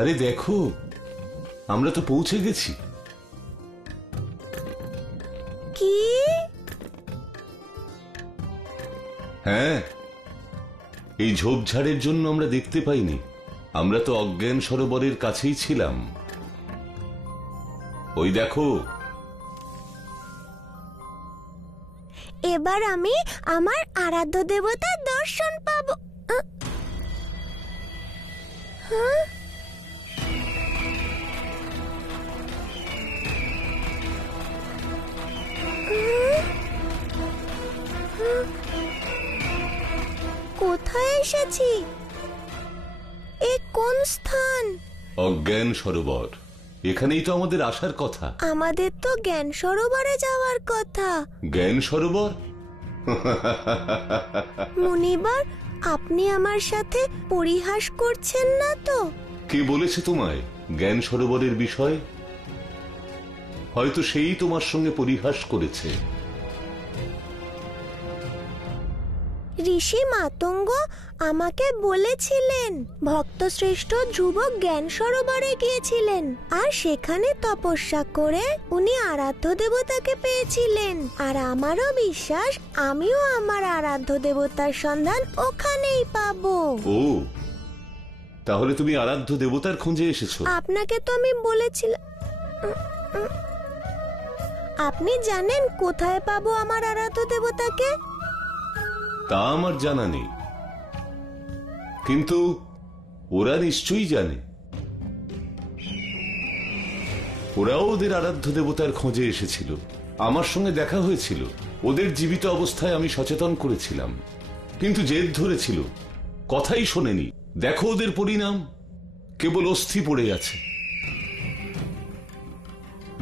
আরে দেখো, আমরা তো পৌঁছে গেছি। কি? হ্যাঁ, এই ঝোপঝাড়ের জন্য আমরা দেখতে পাইনি। আমরা তো অজ্ঞান সরোবরের কাছেই ছিলাম। ওই দেখো। এবার আমি আমার আরাধ্য দেবতার দর্শন পাবো। হ্যাঁ? কোথায় এসেছি? এ কোন স্থান? অজ্ঞান সরোবর। এখানেই তো আমাদের আসার কথা। আমাদের তো জ্ঞান সরোবরে যাওয়ার কথা। জ্ঞান সরোবর? মুনিবার, আপনি আমার সাথে পরিহাস করছেন না তো? কে বলেছে তোমায় জ্ঞান সরোবরের বিষয়? হয়তো সেই তোমার সঙ্গে পরিহাস করেছে। ঋষি মাতঙ্গ আমাকে বলেছিলেন ভক্তশ্রেষ্ঠ ধ্রুব জ্ঞান সরোবরে গিয়েছিলেন, আর সেখানে তপস্যা করে উনি আরাধ্য দেবতাকে পেয়েছিলেন। আর আমারও বিশ্বাস আমিও আমার আরাধ্য দেবতার সন্ধান ওখানেই পাবো। ও, তাহলে তুমি আরাধ্য দেবতার খোঁজে এসেছো? আপনাকে তো আমি বলেছিলাম। আপনি জানেন কোথায় পাবো আমার আরাধ্য দেবতাকে? তা আমার জানা নেই, কিন্তু ওরা নিশ্চয়ই জানে। ওরাও ওদের আরাধ্য দেবতার খোঁজে এসেছিল। আমার সঙ্গে দেখা হয়েছিল। ওদের জীবিত অবস্থায় আমি সচেতন করেছিলাম, কিন্তু জেদ ধরেছিল, কথাই শোনেনি। দেখো ওদের পরিণাম, কেবল অস্থি পড়ে আছে।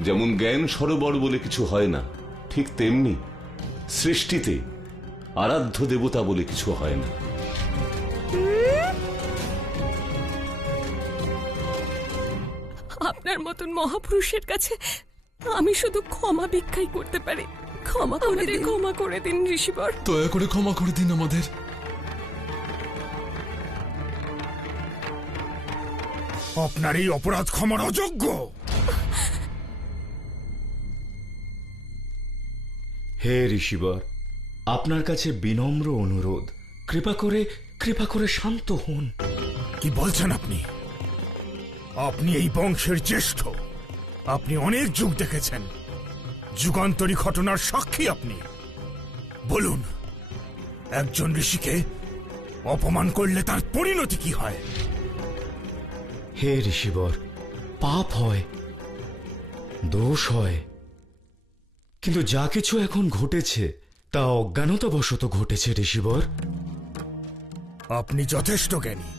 যেমন জ্ঞান সরোবর বলে কিছু হয় না, ঠিক তেমনি সৃষ্টিতে আরাধ্য দেবতা বলে কিছু হয় না। আপনার মতন মহাপুরুষের কাছে আমি শুধু ক্ষমা ভিক্ষাই করতে পারি। ক্ষমা করে দিন, ক্ষমা করে দিন ঋষিবর। দয়া করে ক্ষমা করে দিন আমাদের। আপনার এই অপরাধ ক্ষমার অযোগ্য। হে ঋষিবর, আপনার কাছে বিনম্র অনুরোধ, কৃপা করে শান্ত হন। কি বলছেন আপনি? আপনি এই বংশের জ্যেষ্ঠ। আপনি অনেক যুগ দেখেছেন, যুগান্তরী ঘটনার সাক্ষী আপনি। বলুন, একজন ঋষিকে অপমান করলে তার পরিণতি কি হয়? হে ঋষিবর, পাপ হয়, দোষ হয়, কিন্তু যা কিছু এখন ঘটেছে তা অজ্ঞানতাবশত ঘটেছে ঋষিবর। আপনি যথেষ্ট জ্ঞানী,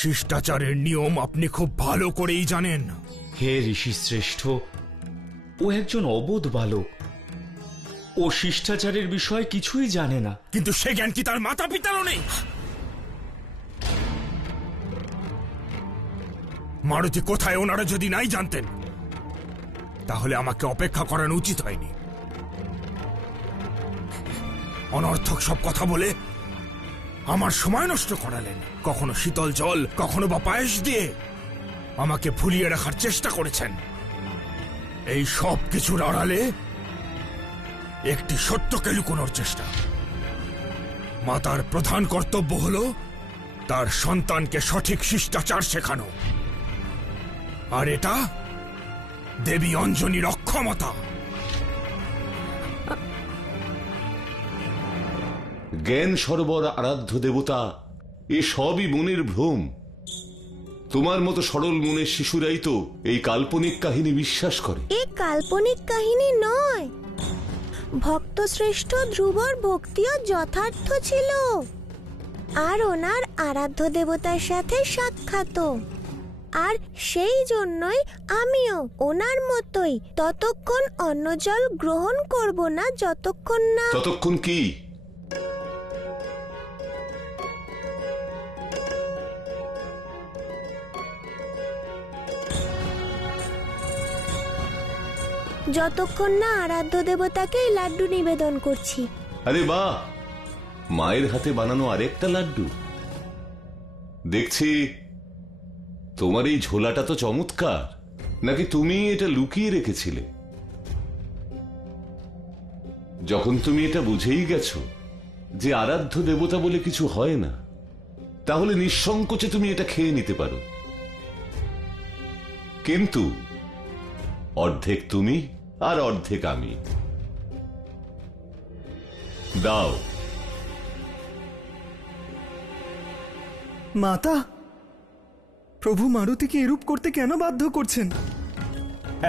শিষ্টাচারের নিয়ম আপনি খুব ভালো করেই জানেন। হে ঋষি শ্রেষ্ঠ, ও একজন অবোধ বালক। ও শিষ্টাচারের বিষয়ে কিছুই জানে না। কিন্তু সে জ্ঞান কি তার মাতা পিতারও নেই? মারুতি কোথায় ওনারা যদি নাই জানতেন, তাহলে আমাকে অপেক্ষা করানো উচিত হয়নি। অনর্থক সব কথা বলে আমার সময় নষ্ট করালেন। কখনো শীতল জল, কখনো বা পায়েস দিয়ে আমাকে ভুলিয়ে রাখার চেষ্টা করেছেন। এই সব কিছুর আড়ালে একটি সত্যকে লুকোনোর চেষ্টা। মাতার প্রধান কর্তব্য হলো তার সন্তানকে সঠিক শিষ্টাচার শেখানো, আর এটা দেবী অঞ্জনীর অক্ষমতা। জ্ঞান সরোবর আরাধ্য দেবতা, এ সবই মনের ভ্রম। তোমার মতো সরল মনের শিশুরাই তো এই কাল্পনিক কাহিনী বিশ্বাস করে। এ কাল্পনিক কাহিনী নয়, ভক্তশ্রেষ্ঠ ধ্রুবর ভক্তিও যথার্থ ছিল, আর ওনার আরাধ্য দেবতার সাথে সাক্ষাৎ। আর সেই জন্যই আমিও ওনার মতোই ততক্ষণ অন্ন জল গ্রহণ করব না যতক্ষণ না। ততক্ষণ কি? যতক্ষণ না আরাধ্য দেবতাকে এই লাড্ডু নিবেদন করছি। আরে বাহ, মায়ের হাতে বানানো আরেকটা লাড্ডু। দেখছি তোমার এই ঝোলাটা তো চমৎকার, নাকি তুমি এটা লুকিয়ে রেখেছিলে? যখন তুমি এটা বুঝেই গেছো যে আরাধ্য দেবতা বলে কিছু হয় না, তাহলে নিঃসংকোচে তুমি এটা খেয়ে নিতে পারো। কিন্তু অর্ধেক তুমি আর অর্ধেক আমি। দাও। মাতা, প্রভু মারুতিকে এরূপ করতে কেন বাধ্য করছেন?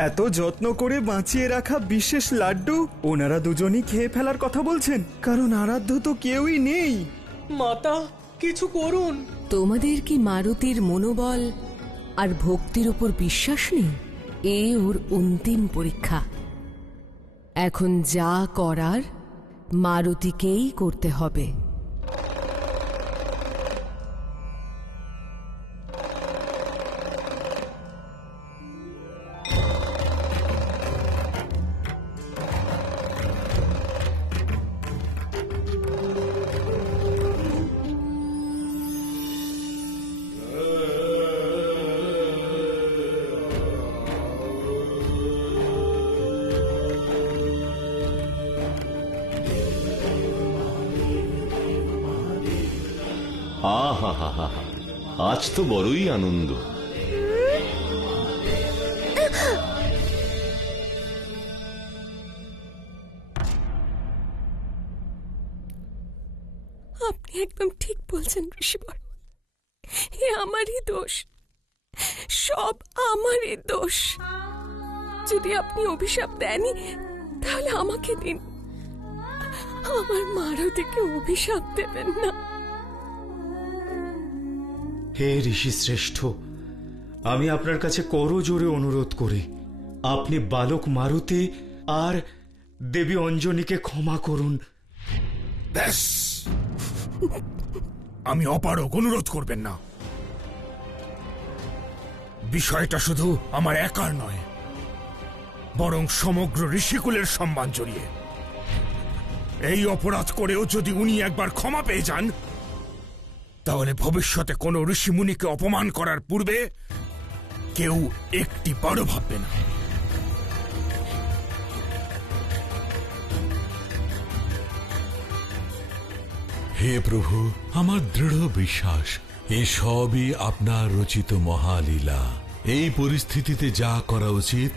এত যত্ন করে বাঁচিয়ে রাখা বিশেষ লাড্ডু ওনারা দুজনই খেয়ে ফেলার কথা বলছেন, কারণ আরাধ্য তো কেউই নেই। মাতা, কিছু করুন। তোমাদের কি মারুতির মনোবল আর ভক্তির উপর বিশ্বাস নেই? এ ওর অন্তিম পরীক্ষা। এখন যা করার মারুতিকেই করতে হবে। আহা হা হা হা, আজ তো বড়ই আনন্দ। আপনি একদম ঠিক বলছেন ঋষিবর, এ আমারই দোষ, সব আমারই দোষ। যদি আপনি অভিশাপ দেনই তাহলে আমাকে দিন, আমার মারুতিকে অভিশাপ দেবেন না। হে ঋষি শ্রেষ্ঠ, আমি আপনার কাছে করজোড়ে অনুরোধ করি, আপনি বালক মারুতি আর দেবী অঞ্জনীকে ক্ষমা করুন। ব্যাস, আমি অপারগ, অনুরোধ করবেন না। বিষয়টা শুধু আমার একার নয়, বরং সমগ্র ঋষিকুলের সম্মান জড়িয়ে। এই অপরাধ করেও যদি উনি একবার ক্ষমা পেয়ে যান, তাহলে ভবিষ্যতে কোনো ঋষি মুনিকে অপমান করার পূর্বে কেউ একটি বারও ভাববে না। হে প্রভু, আমার দৃঢ় বিশ্বাস এসবই আপনার রচিত মহালীলা। এই পরিস্থিতিতে যা করা উচিত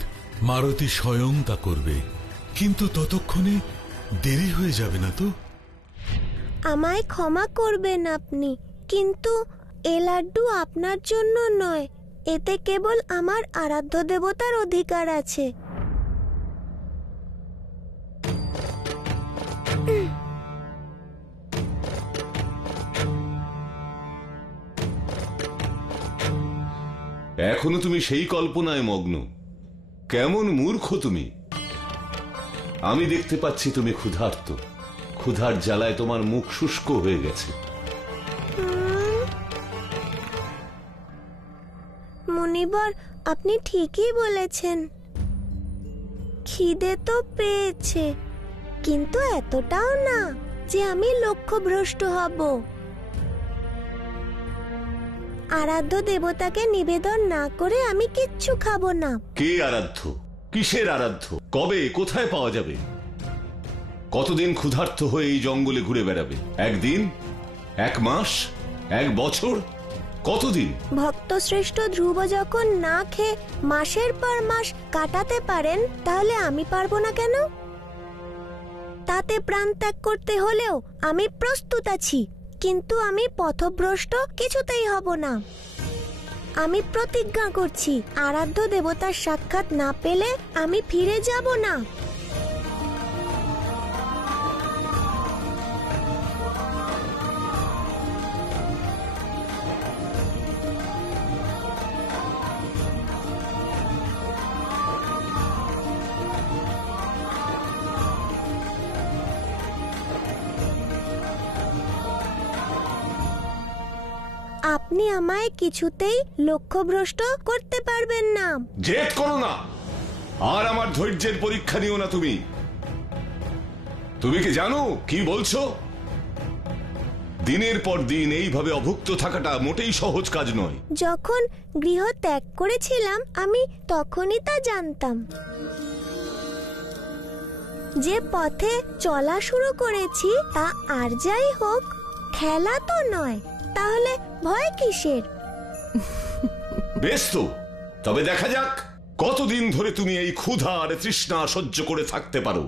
মারুতি স্বয়ং তা করবে, কিন্তু ততক্ষণে দেরি হয়ে যাবে না তো? আমায় ক্ষমা করবেন আপনি, কিন্তু এ লাড্ডু আপনার জন্য নয়, এতে কেবল আমার আরাধ্য দেবতার অধিকার আছে। এখনো তুমি সেই কল্পনায় মগ্ন। কেমন মূর্খ তুমি! আমি দেখতে পাচ্ছি তুমি ক্ষুধার্ত। ক্ষুধার জ্বালায় তোমার মুখ শুষ্ক হয়ে গেছে। মুনিবর, আপনি ঠিকই বলেছেন, খিদে তো পেয়েছে, কিন্তু এতটাও না যে আমি লক্ষ্যভ্রষ্ট হব। আরাধ্য দেবতাকে নিবেদন না করে আমি কিচ্ছু খাবো না। কে আরাধ্য? কিসের আরাধ্য? কবে, কোথায় পাওয়া যাবে? কতদিন ক্ষুধার্ত হয়ে এই জঙ্গলে ঘুরে বেড়াবে? একদিন, এক মাস, এক বছর, কতদিন? ভক্ত শ্রেষ্ঠ ধ্রুব যখন না খেয়ে মাসের পর মাস কাটাতে পারেন, তাহলে আমি পারবো না কেন? তাতে প্রাণ ত্যাগ করতে হলেও আমি প্রস্তুত আছি, কিন্তু আমি পথভ্রষ্ট কিছুতেই হব না। আমি প্রতিজ্ঞা করছি, আরাধ্য দেবতার সাক্ষাৎ না পেলে আমি ফিরে যাব না। আপনি আমায় কিছুতেই লক্ষ্যভ্রষ্ট করতে পারবেন না। জেদ করো না, আর আমার ধৈর্যের পরীক্ষা নিও না। তুমি কি জানো কি বলছো? দিনের পর দিন এইভাবে অভুক্ত থাকাটা মোটেই সহজ কাজ নয়। যখন গৃহ ত্যাগ করেছিলাম আমি তখনই তা জানতাম। যে পথে চলা শুরু করেছি তা আর যাই হোক খেলা তো নয়, তাহলে ভয় কিসের? বেশ তো, তবে দেখা যাক কতদিন ধরে তুমি এই ক্ষুধা আর তৃষ্ণা সহ্য করে থাকতে পারো।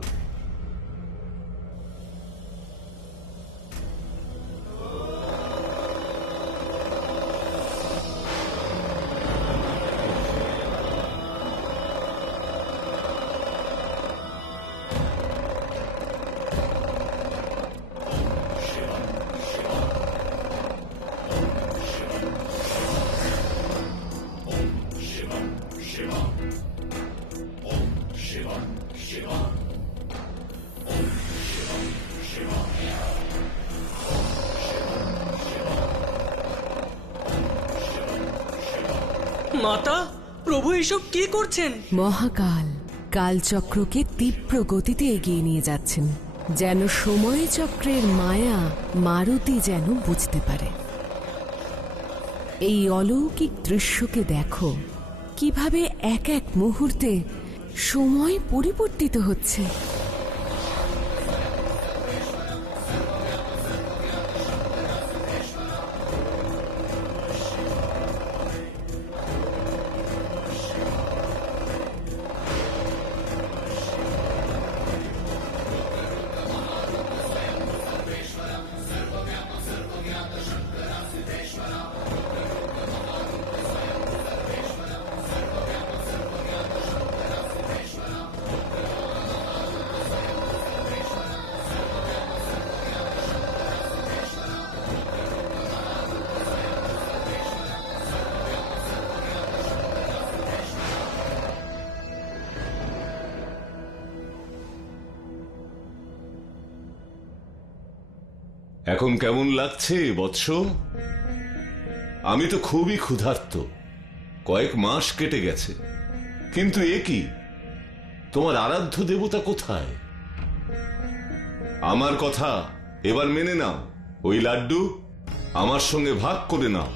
মাতা, প্রভু এসব কি করছেন? মহাকাল কালচক্রকে তীব্র গতিতে এগিয়ে নিয়ে যাচ্ছেন, যেন সময় চক্রের মায়া মারুতি যেন বুঝতে পারে। এই অলৌকিক দৃশ্যকে দেখো, কিভাবে এক এক মুহূর্তে সময় পরিবর্তিত হচ্ছে। এখন কেমন লাগছে বৎস? আমি তো খুবই ক্ষুধার্ত। কয়েক মাস কেটে গেছে, কিন্তু এ কি, তোমার আরাধ্য দেবতা কোথায়? আমার কথা এবার মেনে নাও, ওই লাড্ডু আমার সঙ্গে ভাগ করে নাও।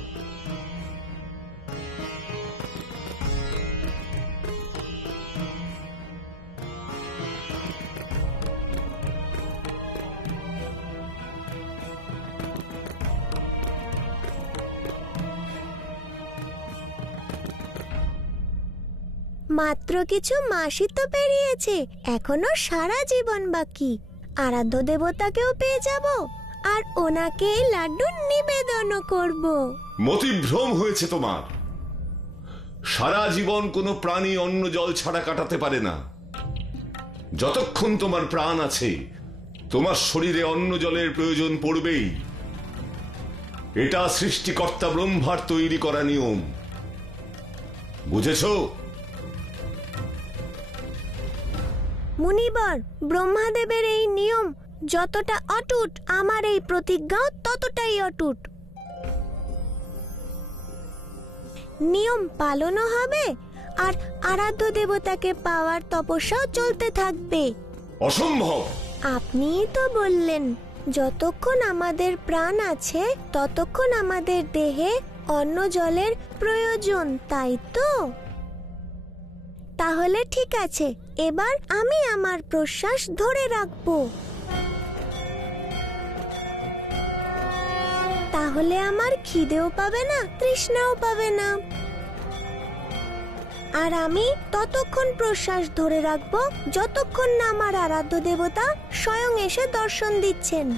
মাত্র কিছু মাসই তো পেরিয়েছে, এখনো সারা জীবন বাকি। আরাধ্য দেবতাকেও পেয়ে যাব আর ওনাকে এই লাড্ডু নিবেদনও করব। মতিভ্রম হয়েছে তোমার। সারা জীবন কোনো প্রাণী অন্ন জল ছাড়া কাটাতে পারে না। যতক্ষণ তোমার প্রাণ আছে তোমার শরীরে অন্ন জলের প্রয়োজন পড়বেই। এটা সৃষ্টিকর্তা ব্রহ্মার তৈরি করা নিয়ম, বুঝেছো? মুনিবর, ব্রহ্মাদেবের এই নিয়ম যতটা অটুট, আমার এই প্রতিজ্ঞাও ততটাই অটুট। নিয়ম পালনও হবে আর আরাধ্য দেবতাকে পাওয়ার তপস্যাও চলতে থাকবে। অসম্ভব! আপনিই তো বললেন যতক্ষণ আমাদের প্রাণ আছে ততক্ষণ আমাদের দেহে অন্ন জলের প্রয়োজন, তাই তো? তাহলে ঠিক আছে, এবার আমি আমার প্রশ্বাস ধরে রাখবো। তাহলে আমার খিদেও পাবে না, তৃষ্ণাও পাবে না। আর আমি ততক্ষণ প্রশ্বাস ধরে রাখবো যতক্ষণ না আমার আরাধ্য দেবতা স্বয়ং এসে দর্শন দিচ্ছেন।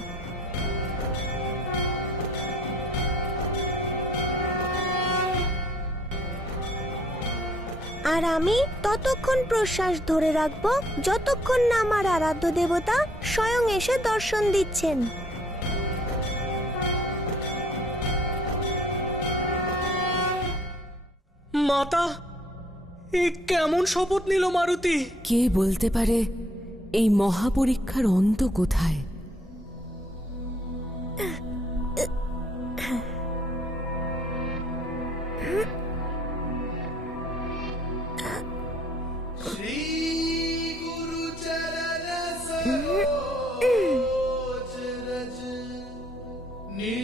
আর আমি ততক্ষণ প্রশ্বাস ধরে রাখবো যতক্ষণ না আমার আরাধ্য দেবতা স্বয়ং এসে দর্শন দিচ্ছেন। মাতা, এ কেমন শপথ নিল মারুতি? কে বলতে পারে এই মহাপরীক্ষার অন্ত কোথায়? नी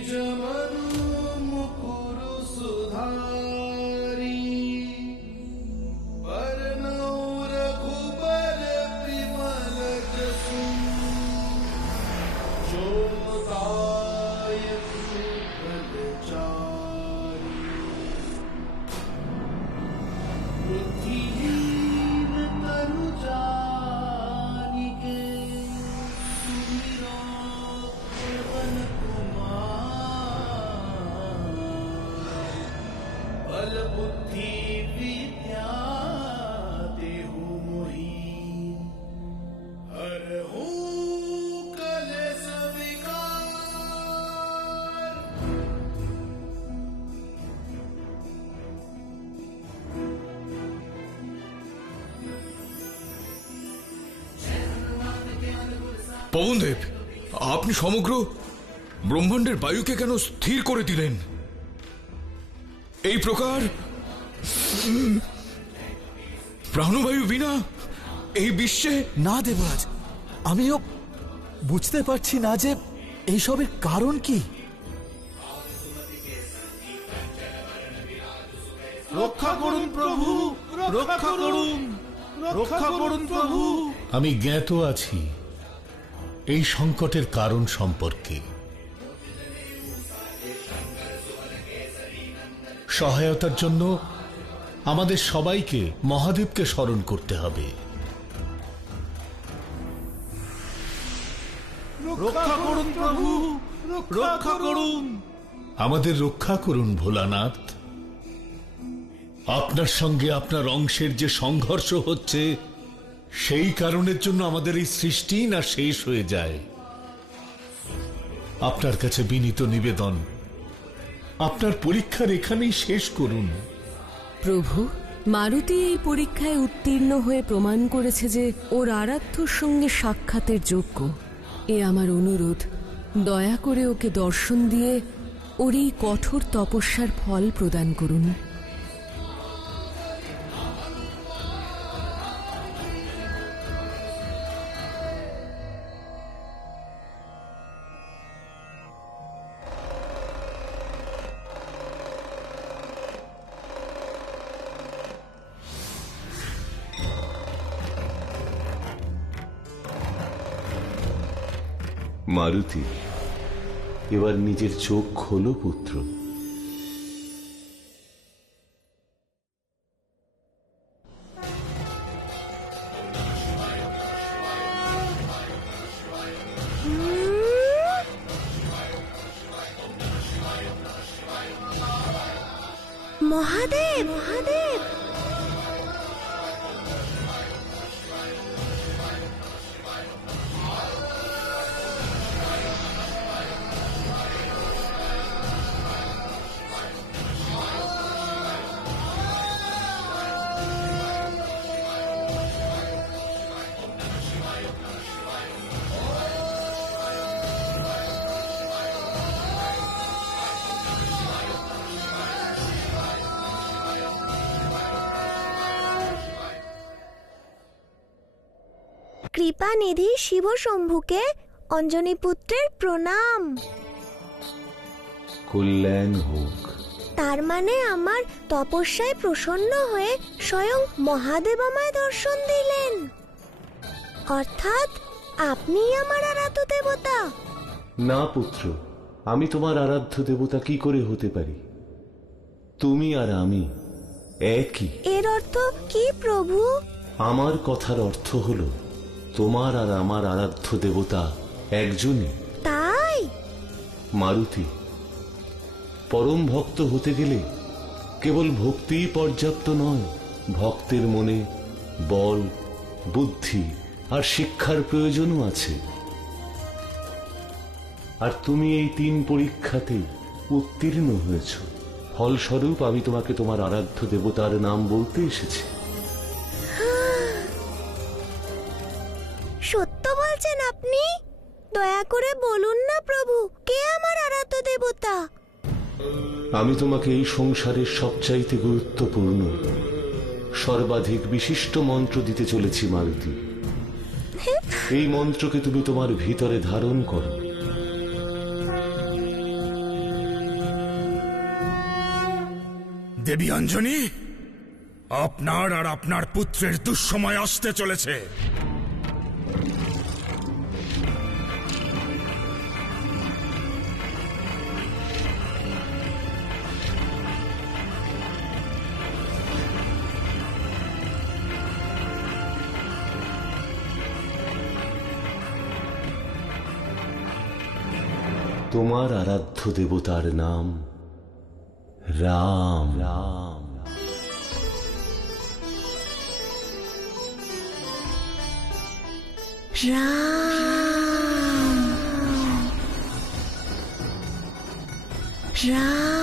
পবনদেব, আপনি সমগ্র ব্রহ্মাণ্ডের বায়ুকে কেন স্থির করে দিলেন? এই প্রকার প্রাণবায়ু বিনা এই বিশ্বে? না দেবরাজ, আমিও বুঝতে পারছি না যে এইসবের কারণ কি। রক্ষা করুন প্রভু, রক্ষা করুন, রক্ষা করুন প্রভু। আমি জ্ঞাত আছি এই সংকটের কারণ সম্পর্কে। সহায়তার জন্য আমাদের সবাইকে মহাদেবকে স্মরণ করতে হবে। রক্ষা করুন প্রভু, রক্ষা করুন। আমাদের রক্ষা করুন ভোলানাথ। আপনার সঙ্গে আপনার অংশের যে সংঘর্ষ হচ্ছে, সেই কারণের জন্য আমাদের এই সৃষ্টি না শেষ হয়ে যায়। আপনার কাছে বিনীত নিবেদন, আপনার পরীক্ষার এখানেই শেষ করুন। প্রভু, মারুতি এই পরীক্ষায় উত্তীর্ণ হয়ে প্রমাণ করেছে যে ওর আরাধ্যর সঙ্গে সাক্ষাতের যোগ্য। এ আমার অনুরোধ, দয়া করে ওকে দর্শন দিয়ে ওর এই কঠোর তপস্যার ফল প্রদান করুন। মারুতি, এবার নিজের চোখ খোলো পুত্র। মহাদেব, মহাদেব। কৃপানিধি শিব শম্ভুকে অঞ্জনী পুত্রের প্রণাম। কল্যাণ হোক। তার মানে আমার তপস্যায় প্রসন্ন হয়ে স্বয়ং মহাদেব আমায় দর্শন দিলেন। অর্থাৎ আপনি আমার আরাধ্য দেবতা। না পুত্র, আমি তোমার আরাধ্য দেবতা কি করে হতে পারি? তুমি আর আমি একই। এর অর্থ কি প্রভু? আমার কথার অর্থ হলো তোমার আর আমার আরাধ্য দেবতা একজনই। তাই মারুতি, পরম ভক্ত হতে গেলে কেবল ভক্তিই পর্যাপ্ত নয়, ভক্তের মনে বল, বুদ্ধি আর শিক্ষার প্রয়োজনও আছে। আর তুমি এই 3 পরীক্ষাতে উত্তীর্ণ হয়েছ। ফলস্বরূপ আমি তোমাকে তোমার আরাধ্য দেবতার নাম বলতে এসেছি। সত্য বলছেন আপনি? দয়া করে বলুন না প্রভু, কে আমার আরাধ্য দেবতা? আমি তোমাকে এই সংসারের সবচাইতে গুরুত্বপূর্ণ, সর্বাধিক বিশিষ্ট মন্ত্র দিতে চলেছি মারুতি। এই মন্ত্রকে তুমি তোমার ভিতরে ধারণ করো। দেবী অঞ্জনী, আপনার আর আপনার পুত্রের দুঃসময় আসতে চলেছে। তোমার আরাধ্য দেবতার নাম রাম। রাম রাম